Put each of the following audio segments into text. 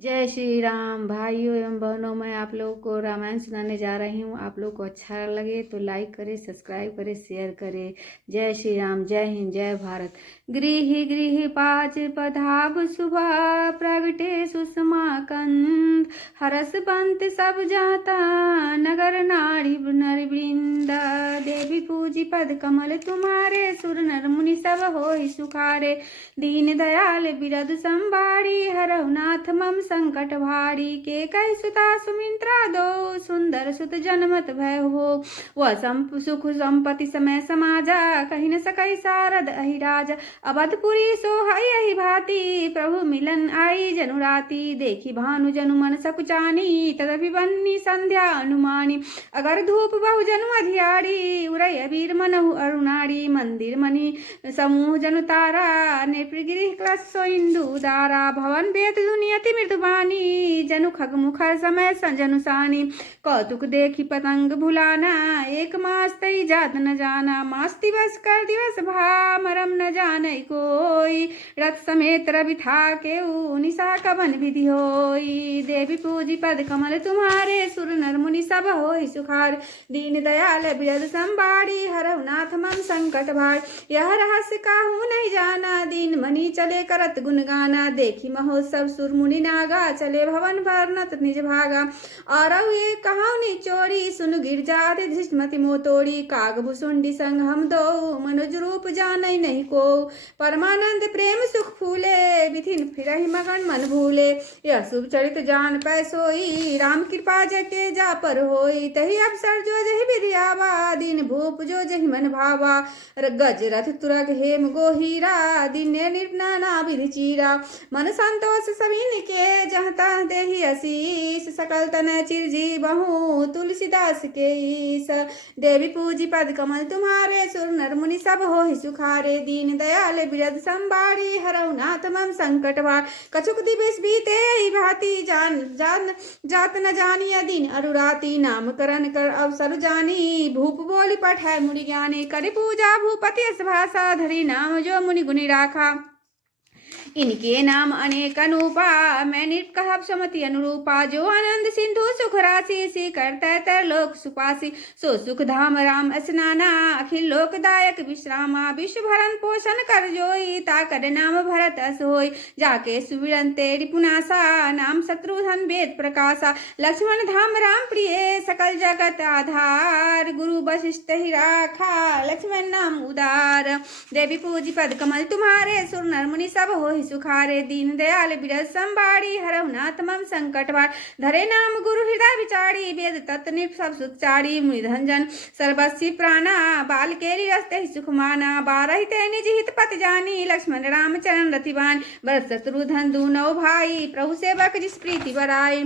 जय श्री राम भाइयों एवं बहनों। मैं आप लोगों को रामायण सुनाने जा रही हूँ। आप लोग को अच्छा लगे तो लाइक करें, सब्सक्राइब करें, शेयर करें। जय श्री राम, जय हिंद, जय भारत। गृह गृह पाच पधाव सुबह, प्रगटे सुषमा कंद। हरस पंत सब जाता, नगर नारी नर वृंद। देवी पूजी पद कमल तुम्हारे, सुर नर मुनि सब होई सुखारे। दीन दयाल बिरद संबारी, हरहु नाथ मम संकट भारी। के कई सुता सुमित्रा दो, सुंदर सुत जनमत भय हो। वह सुख संपत्ति समय समाजा, कही न सकई सारद अहि राजा। अवधपुरी सोहाई अहि भांति, प्रभु मिलन आई जनुराती। देखी भानु जनु मन सकुचानी, तदपि बन्नी संध्या अनुमानी। अगर धूप बहु जनु अधियारी, उरय वीर मनहु अरुणारी। मंदिर मणि समूह जनु तारा, गृह क्लस इंदु दारा। भवन बेत दुनियति मृदुबानी, जनु खग मुखर समय संजनु सानी। कौतुक देखी पतंग भुलाना, एक मास तई जात न जाना। मास दिवस कर दिवस भा, मरम न जाने कोई। रथ समेत रवि था के निशा कवन विधि होई। देवी पूजी पद कमल तुम्हारे, सुर नर मुनि सब होई सुखार। दीन दयाल बिरद संबारी, हरहु नाथ मम संकट भार। यह रहस्य काहू नहीं जाना, दीन मणि चले करत गुण गाना। देखी महोत्सव सुर मुनि नागा, चले भवन वर्णत निज भागा। और ये कहाऊ निचोड़ी, सुन गिरजाति धृष्टमति मोतोड़ी। काग भुसुंडी संग हम दो, मनुज रूप जानई नहीं को। परमानंद प्रेम सुख फूले, विधिन फिरहि मगन मन भूले। यह शुभ चरित जान पै सोई, राम कृपा जके जा पर होई। तही अवसर जो जहि विधि आवा, दीन भूप जो जहि मन भावा। गज रथ तुरग हेम गोहीरा, दिने निर्नाना विधि चीरा। मन संतोष सभी के, जहाँ तहाँ देहि आशीष। सकल तनय चिरजीवहु, तुलसीदास के ईस। देवी पूजी पद कमल तुम्हारे, सुर नर मुनि सब होहि सुखारे। दीन दयाल बिरद संबारी, हरहु नाथ मम संकट भार। कछुक दिवस बीते एहि भांति, जात न जानिया दिन अरुराती। नामकरण कर अवसर जानी, भूप बोली पठै मुनि ज्ञानी। करि पूजा भूपति यस भाषा, धरि नाम जो मुनि गुणी राखा। इनके नाम अनेक अनूपा, मैं नृप कहब सुमति अनुरूपा। जो आनंद सिंधु सुख राशि, सी करता तर लोक सुपासी। सो सुख धाम राम स्नाना, अखिल लोकदायक विश्रामा। विश्व भरण पोषण कर जोई, ताकर नाम भरत अस होई। जाके सुविरन तेरी पुनासा, नाम शत्रुघ्न वेद प्रकाशा। लक्ष्मण धाम राम प्रिय, सकल जगत आधार। गुरु वशिष्ठ ही राखा, लक्ष्मण नाम उदार। देवी पूजी पद कमल तुम्हारे, सुर नर मुनि सब होहि सुखारे। दीन दयाल बिरद संबारी, हरहु नाथ मम संकट भार। धरे नाम गुरु हृदय विचारी, वेद तत्व नृप सब सुचारी। मुनि धनजन सर्वस्वी प्राणा, बाल केली रस्ते सुख माना। बारहि ते निज हित पति जानी, लक्ष्मण राम चरण रतिबान। भरत शत्रुघ्न दूनौ भाई, प्रभु सेवक जिस प्रीति बराई।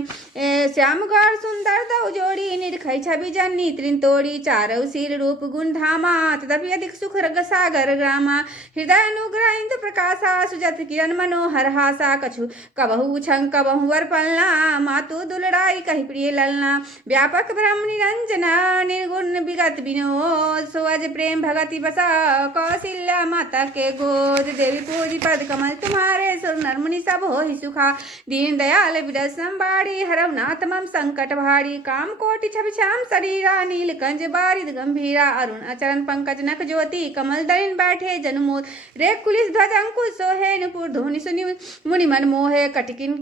श्याम गौर सुंदर दौ जोड़ी, निरखै छवि जन्नी त्रिन तोड़ी। चारौ सिर रूप गुण धामा, तदपि अधिक सुख रग सागर ग्रामा। हृदय अनुग्रह इंदु प्रकाशा, सुजत किरण मनोहर हासा। कछु कबहु छंग कबहु वर पलना, मातु दुलराई कहि प्रिय ललना। व्यापक ब्रह्म निरंजना, निर्गुण विगत विनोद। सो अज प्रेम भगति बसा, कौशल्या माता के गोद। देवी पूजी पद कमल तुम्हारे, सुर नर मुनि सब होहि सुखा। दीन दयाल बिरद संबारी, हरहु नाथ मम संकट भारी। काम कोटि छवि श्याम शरीरा, नील कंज बारिद गंभीरा। अरुण अचरण पंकज नख ज्योति, कमल दरिन बैठे जनुमोद। रे कुलिस ध्वज अंकुश सोहे, नुपुर धुनि सुनि मुनि मन मोहे। कटिकिन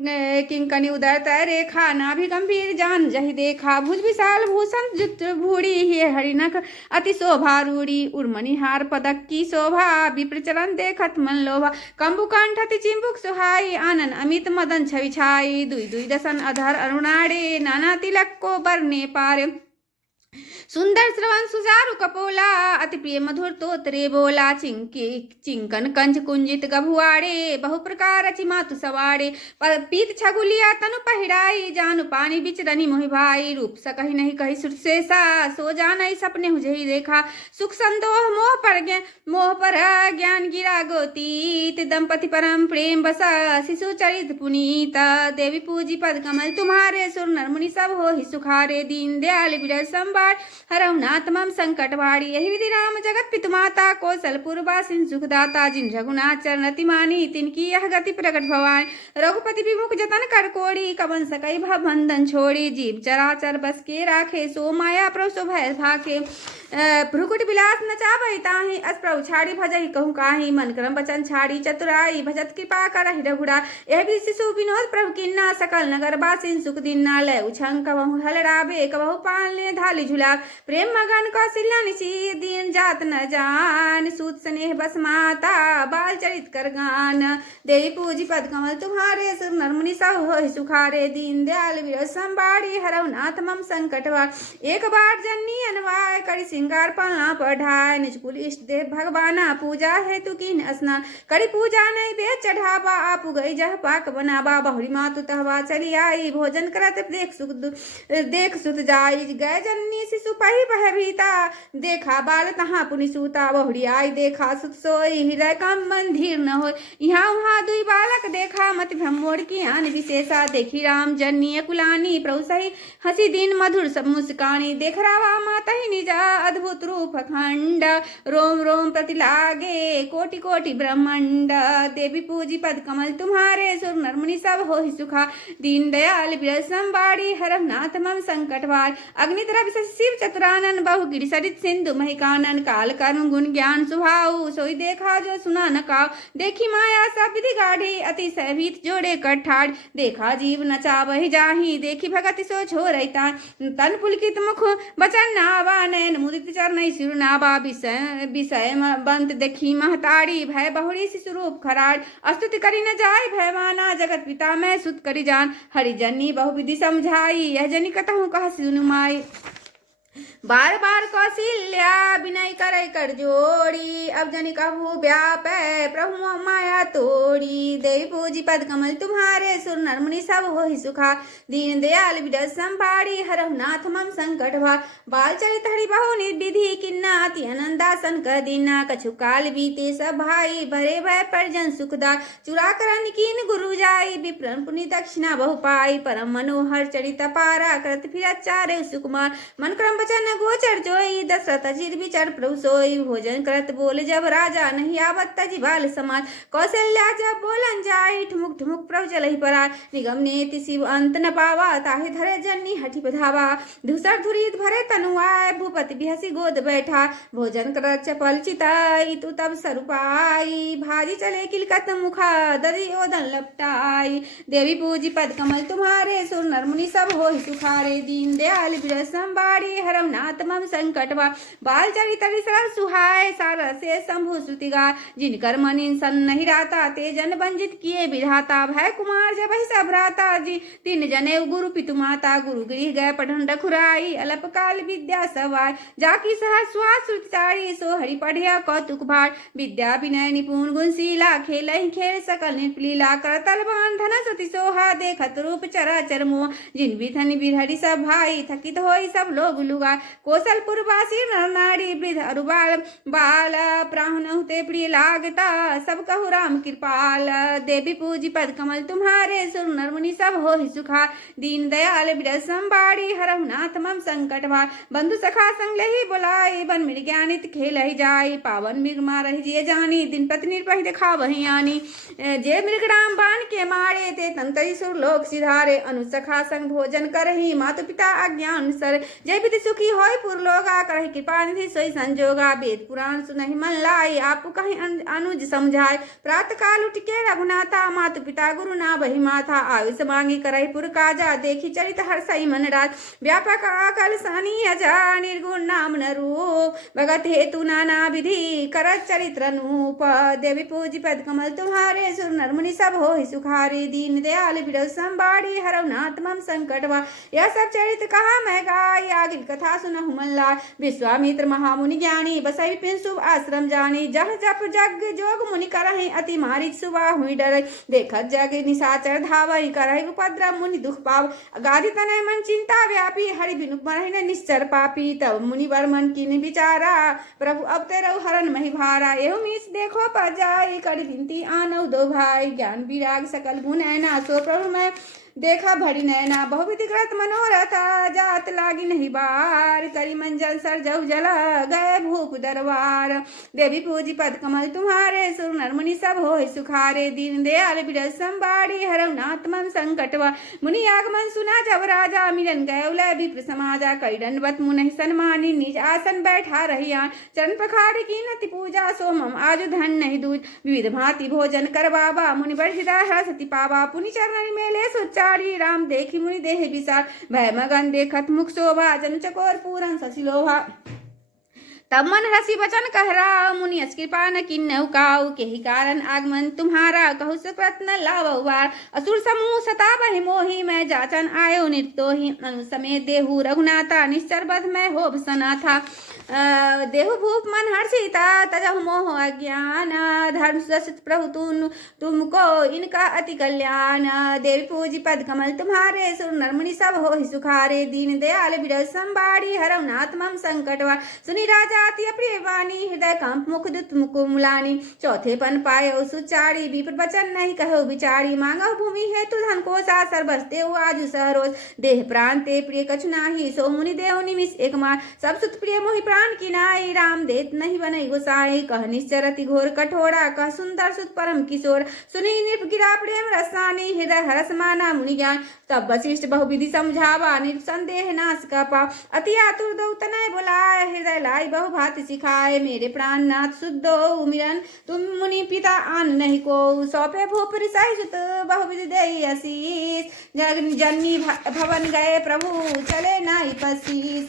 किंकनि उदर तय रेखा, नाभि गंभीर जान जहि देखा। भुज विशाल भूषण जुट भूरी, हे हरिनख अति शोभा रूढ़ी। उर्मणि हार पदक की शोभा, विप्र चरण देखत मन लोभा। कंबु कंठ अति चिंबुक सुहाई, आनन अमित मदन छवि छाई। दुई दुई दसन अधर अरुणारे, नाना तिलक को बरने पारे। सुंदर श्रवण सुजारु कपोला, अति प्रिय मधुर तोत्रे बोला। चिंकन कंज कुंजित गभुआड़े, बहु प्रकार रचि मातु सवाड़े। पीत छगुलिया तनु पहिराई, जानु पानी बिच रनि मोहि भाई। रूप सकहि नहीं कहि सुर शेषा, सो जानई सपने हुजहि देखा। सुख संदोह मोह पर ज्ञान गिरा गोतीत। दंपति परम प्रेम बसा, शिशु चरित पुनीता। देवी पूजी पद कमल तुम्हारे, सुर नर मुनि सब होहि सुखारे। दीन दयाल बिरद संबार, हरहु नाथ मम संकट वाड़ी। यही विधि राम जगत पितु माता कौशलपुर वासिन सुखदाता। जिन रघुनाथ चरण अति मानी तिनकी यह गति प्रकट भवानी। रघुपति विमुख जतन कर कोड़ी कवन सकई भव बंधन छोड़ी। जीव चराचर बस के राखे सो माया प्रभु सो भय भाखे। भ्रुकुट बिलास नचावई ताहि अस प्रभु छाड़ी भजहि कहूँ काही। मन क्रम बचन छाड़ी चतुराई भजत कृपा करहि रघुरा। यह भी शिशु विनोद प्रभु किन्ना सकल नगर बासिन सुख दिन्ना। लय उछंग कबहु हलराबे कबहु पालने धाली झुला। प्रेम मगन कौशल्या निशी दीन जात न जान। सूत स्नेह बस माता बाल चरित कर गान। देवी पूजी पद कमल तुम्हारे सुर नर मुनि सब होय सुखारे। दीन दयाल विरस संबाड़ी हरहु नाथ मम संकट वार। एक बार जननी अनवाय करी सिंगार पालना पढ़ाय। निज कुल इष्ट देव भगवाना पूजा हेतु कीन स्नान। करी पूजा नहीं दे चढ़ावा आप गई जह पाक बनावा। बहुरी मातु तहवा चली आई भोजन करत देख सुत जाई। गए जननी शिशु पही पह भीता देखा बाल तहाँ पुनि सूता। बहुरी आई देखा सुत सोई हृदय कम मंदिर न हो। यहाँ वहाँ दुई बालक देखा मत भ्रमोड़ की आन विशेषा। देखी राम जननी कुलानी प्रभु सही हसी दिन मधुर सब मुस्कानी। देख रावा माता ही निजा अद्भुत रूप खंड। रोम रोम प्रति लागे कोटि कोटि ब्रह्मांड। देवी पूजी पद कमल तुम्हारे सुर नर मुनि सब हो सुखा। दीन दयाल विरस संबाड़ी हरहु नाथ मम संकट वार। अग्नि तरह शिव चतुरानन बहु गिरि सरित सिंधु महिकानन। काल कर्म गुण ज्ञान सुभाऊ सोई देखा जो सुना न काव। देखी माया सब विधि गाढ़ी अति सहभीत जोड़े कठाड़। देखा जीव नचावहि जाहि देखी भगति सो छोरैता। तन पुलकित मुख बचन नावा नैन मुदित चरण सिर नावा। विषय बंत देखी महतारी भय बहुरी शिशु रूप खराड़। स्तुति करी न जाय भयमाना जगत पिता मैं सुत करी जान। हरिजनी बहु विधि समझाई यह जनि कतहु कह सुनु माई। बार बार कौशल्या विनय करई कर जोड़ी। अब जनि कहू व्याप प्रभु माया तोड़ी। देवी पूजी पद कमल तुम्हारे सुर नर मुनि सब होहि सुखा। दीन दयाल विरस संभाड़ी हरहु नाथ मम संकट भार। बाल चरित हरि बहु निर्विधि किन्ना अति आनंदासन क दीना। कछु काल बीते सब भाई भरे भय परिजन सुखदार। चुरा कर कीन गुरु जाई विप्रन पुनि दक्षिणा बहु पाई। परम मनोहर चरित पारा करत फिर चारे सुकुमार। मन क्रम वचन गोचर जोई दशरथ चिर विचार प्रभु सोई। भोजन करत बोले जब राजा नहीं आवत तजी बाल समाज। कौशल्या जब बोलन जाई ठुमुक ठुमुक प्रभु चलहि परार। निगम नेति शिव अंत न पावा ताहि धरे जननी हठि बधावा। धूसर धुरीत भरे तनु आय भूपति बिहसी गोद बैठा। भोजन करत चपल चिताई तू तब सरुपाई। भाजी चले किलकत मुखा दरी ओदन लपटाई। देवी पूजी पद कमल तुम्हारे सुर नर मुनि सब होहि सुखारे। दीन दयाल विरस संबाड़ी हरहु नाथ मम संकट वार। बाल चरित सरल सुहाय सार से शंभु श्रुतिगा। जिनकर मनि सन नहीं राता ते जन वंजित किए विधाता। भय कुमार जब ही सब भ्राता जी तीन जने गुरु पितु माता। गुरु गृह गए पढ़न रखुराई अल्प काल विद्या सवाय। जाकी सहज स्वाद श्रुतिचारी सो हरि पढ़िया कौतुक भार। विद्या विनय निपुण गुणशीला खेलहि खेल सकल निर्पलीला। करतल बाण धनुष अति सोहा देखत रूप चराचर मोह। जिन विधनि बिरहरि सब भाई थकित होई सब लोग लुगा। कौशलपुर वासी नर नारी वृद्ध अरु बाल प्राहुन ते प्रिय लागता। सब कहु राम कृपाल। देवी पूजी पद कमल तुम्हारे सुर नर मुनि सब होहि सुखा। दीन दयाल विरस संबाड़ी हरहु नाथ मम संकट भार। बंधु सखा संग लहि बोलाई बन मिल ज्ञानित खेलहि जाई। पावन मृग मारहि जिय जानी दिन पत्नी निर्पहि देखावहि आनी। जे मृग राम बाण के मारे ते तंतरि सुर लोक सिधारे। अनु सखा संग भोजन करहि मातु पिता आज्ञा अनुसार। जय विधि सुखी होय पुरलोगा करहि कृपा निधि सोई संजोगा। वेद पुराण सुनहि मन लाई आपु कहि अनुज समझाय। प्रातः काल उठ के रघुनाथा मातु पिता गुरु ना बहि माथा। आयुष मांगी करहि पुर काजा देखी चरित हर्षहि मन राज। व्यापक आकल सानी अजा निर्गुण नाम न रूप। भगत हेतु नाना विधि करत चरित्र अनूप। देवी पूजी पद कमल तुम्हारे सुर नर मुनि सब होहि सुखारे। दीन दयाल विरस संबाड़ी हरहु नाथ मम संकट वार। यह सब चरित कहा मैं गाय आगे कथा सुनहु मन लाय। विश्वामित्र महामुनि ज्ञानी बसई पिन शुभ आश्रम जानी। जह जप जग जोग मुनि करहि अति मारिच सुबा हुई डर। देखत जग निशाचर धावई करहि उपद्रव मुनि दुख पाव। गाधि तनय मन चिंता व्यापी हरि बिनु मरहि निश्चर पापी। तब मुनि वर मन कीन विचारा प्रभु अब तेरहु हरन महि भारा। एहु मीच देखो पर जाई कर विनती आनौ दो भाई। ज्ञान विराग सकल गुण ऐना सो प्रभु मैं देखा भरी नैना बहुविधि कृत मनोरथ, जात लागी नहीं बार, करी मंजन सर जऊ जला गए भूप दरबार। देवी पूजी पद कमल तुम्हारे, सुर नर मुनि सब होय सुखारे, दीन दयाल बिरज संबाड़ी, हरऊ नाथ मन संकटवा। मुनि आगमन सुना जब राजा, मिलन गए उलय विप्र समाजा, कई दंडवत मुनि सन्मानी, निज आसन बैठा रहिया, चरण पखारी की नति पूजा, सोमम आजु धन नहीं दूज, विविध भांति भोजन कर बाबा, मुनि बड़ हृदय हर्षति पावा, पुनि चरण मेले सुचारी, राम देखी मुनि देह विसार, भय मगन देखत मुख शोभा, जन चकोर पूरन ससिलोभा। तब मन हसी बचन कहराओ, मुनि अस कृपा न किन्नौ काऊ, केहि कारण आगमन तुम्हारा, कहु सुप्रत न लावौ वार। असुर समूह सतावहि मोहि, मैं जाचन आयो निर्दोहि, अनु समेत देहु रघुनाथा, निश्चर बध मैं होब सनाथा। देहु भूप मन हर्षिता, तजहु मोह अज्ञान, धर्म सुदर्शित प्रभु तुमको इनका अति कल्याण। देवी पूजी पद कमल तुम्हारे, सुर नर मुनि सब होहि सुखारे, दीन दयाल बिरज संबाड़ी, हरऊ नाथ मम संकटवा। सुनि राजा अति प्रिय वाणी, हृदय कंप मुख दुत मुकुमुलानी, चौथे पन पायो सुचारी, विप्र वचन नहीं कहो विचारी, मांगो भूमि हेतु धन कोसा, सर्वस देव आजु सहरोज, देह प्राण ते प्रिय कछु नाही, सो मुनि देव निमिष एक मार, सब सुत प्रिय मोहि प्राण की नाई, राम देत नहीं बनई गोसाई, कह निश्चर अति घोर कठोरा, कह सुंदर सुत परम किशोर, सुनि नृप गिरा प्रेम रसानी, हृदय हरस माना मुनि ज्ञान, तब वशिष्ठ बहुविधि समझावा, निसंदेह नाश का पा, अति आतुर दो तनय बुलाए, हृदय लाई बहु भांति सिखाए, मेरे प्राण नाथ शुद्धो मिलन, तुम मुनि पिता आन नहीं को, सौंपे भूप रिसाई सुत बहुविधि देई आशीष, जननी भवन गए प्रभु चले नाई पसीस,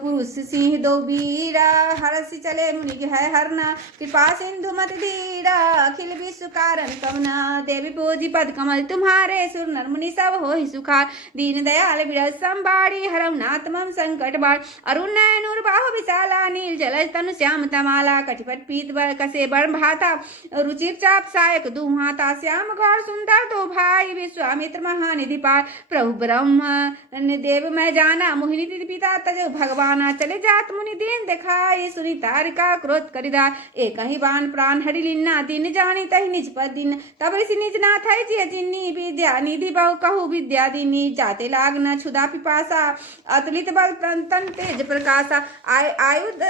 पुरुष सिंह दो बीरा, हरसि चले मुनि है हरना, कृपा सिंधु मत धीरा, अखिल विश्व कारण कवना। देवी पूजी पद कमल तुम्हारे, सुर नर मुनि सब होहि सुखार, दीन दयाल बिरज संबाड़ी, हरऊ नाथ मम संकट बार। अरुण नयन बाहु विशाला, नील जलज तनु श्याम तमाला, कटिपट पीत कसे बड़ भाता, रुचिर चाप सायक दुहाता, श्याम गौर सुंदर दो भाई, विश्वामित्र महानिधि पार, प्रभु ब्रह्म देव मैं जाना, मोहिनी पिता तज भगवाना, चले जात मुनि दीन दिखाई, सुनि तारिका क्रोध करिदा, एक ही बाण प्राण हरि लिन्ना, तीन जानी तहि निज पद दिन, तब ऋषि निज नाथ है जिय जिन्नी, विद्या निधि बहु कहु विद्या दीनी, जाते लाग न क्षुधा पिपासा, अतुलित बल तन तेज प्रकाशा, आयुध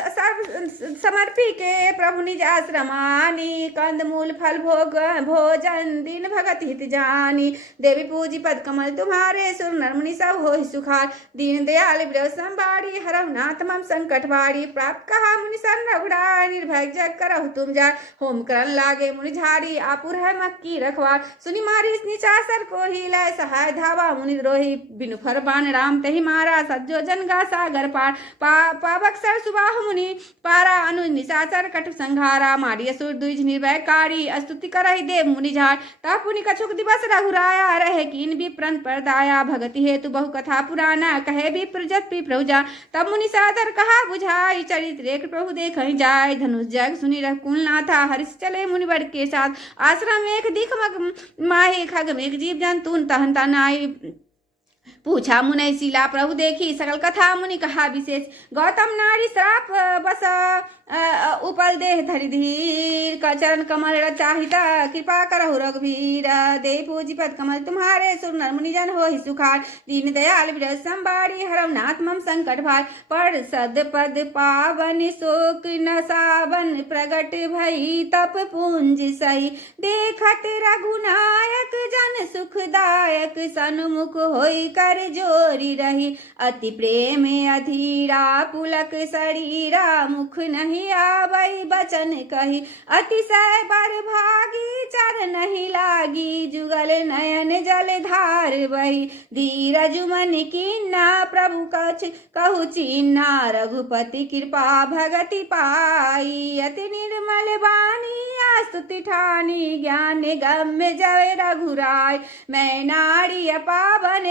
समर्पी के प्रभु निज आश्रमानी, कंद मूल फल भोजन दीन भगत हित जानी। देवी पूजी पद कमल तुम्हारे, सुर नर मुनि सब होहि सुखार, दीन दयाल बिरज संबाड़ी, हरऊ नाथ मम संकट बाड़ी, प्राप्त कहा मुनि सन रघुराय, निर्भय जग करहु तुम जाय, होम करन लागे मुनि झाड़ी, आपुर है मक्की रखवार, सुनि मारी निचासर को ही लय, सहाय धावा मुनि द्रोही, बिनु फर बाण राम तहि मारा, सज्जो जन गा सागर पार, पावक सर सुबाहु मुनि पारा, अनुज निशाचर कटु संघारा, मारी असुर द्विज निर्भयकारी, स्तुति करहि देव मुनि झार, तब पुनि कछुक दिवस रघुराया, रहे कीन विप्रन परदाया, भगति हेतु बहु कथा पुराना, कहे विप्र जत प्रभु जा, तब मुनि सादर कहा बुझाई, चरित्र एक प्रभु देखहि जाय, धनुष जग सुनि रघुकुल नाथा, हरिष चले मुनि बड़ के साथ, आश्रम एक दिख मग माही, खग एक जीव जंतु तहन तनाई, पूछा मुनि शिला प्रभु देखी, सकल कथा मुनि कहा विशेष, गौतम नारी श्राप बस उपल देह धरि धीर, चरण कमल चाहिता, कृपा करहु रघुवीर। देवी पूजी पद कमल तुम्हारे, सुर नर मुनि जन होहि सुखार, दीन दयाल बिरज संबाड़ी, हरऊ नाथ मम संकट भार, पर सद पद पावन शोक न सावन, प्रगट भई तप पुंज सही, देखत रघुनायक जन सुखदायक, सन्मुख होई कर जोरी रही, अति प्रेम अधीरा पुलक शरीरा, मुख नहीं आवई बचन कही, अतिशय बर भागी चर नहीं लागी, जुगल नयन जल धार बही, धीरज मन कीन्ना प्रभु कछ कहु चीन्ना, रघुपति कृपा भगति पाई, अति निर्मल बानी स्तुति ठानी, ज्ञान गम्य जय रघुराय, मैं नारी पावन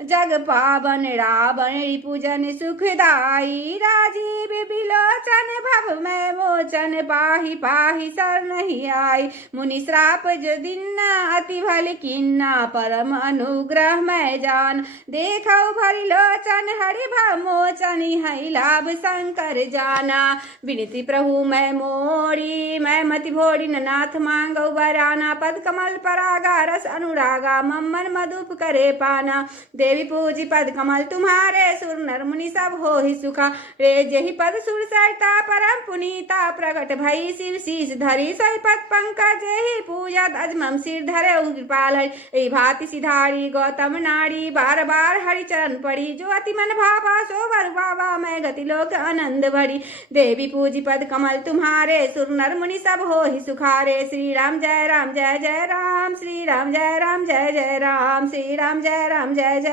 जग पावन रावण पूजन सुखदाई, राजीव बिलोचन भव में मोचन, पाहि पाहि शरणहि आई। मुनि श्राप जो दिन्ना अति भल किन्ना, परम अनुग्रह मैं जान, देखो भरि लोचन हरि भव मोचन, है लाभ शंकर जाना। विनती प्रभु मैं मोड़ी, मैं मति भोड़ी नाथ मांगो वराना, पद कमल परागा रस अनुरागा, मम्मन मधुप करे पाना। देवी पूजी पद कमल तुम्हारे, सुर नर मुनि सब हो ही सुखा रे, जही पद सुर सहिता परम पुनीता, प्रकट भई शिव शीश धरी, सही पद पंकज जेहि पूजत अजमम सिर धरे कृपाल हरि। भांति सिधारी गौतम नारी, बार बार हरि चरण पड़ी, जो अति मन भावा सो वर बाबा, मैं गति लोक आनंद भरी। देवी पूजी पद कमल तुम्हारे, सुर नर मुनि सब हो ही सुखारे। श्री राम जय राम जय जय राम, श्री राम जय राम जय जय राम, श्री राम जय राम जय जय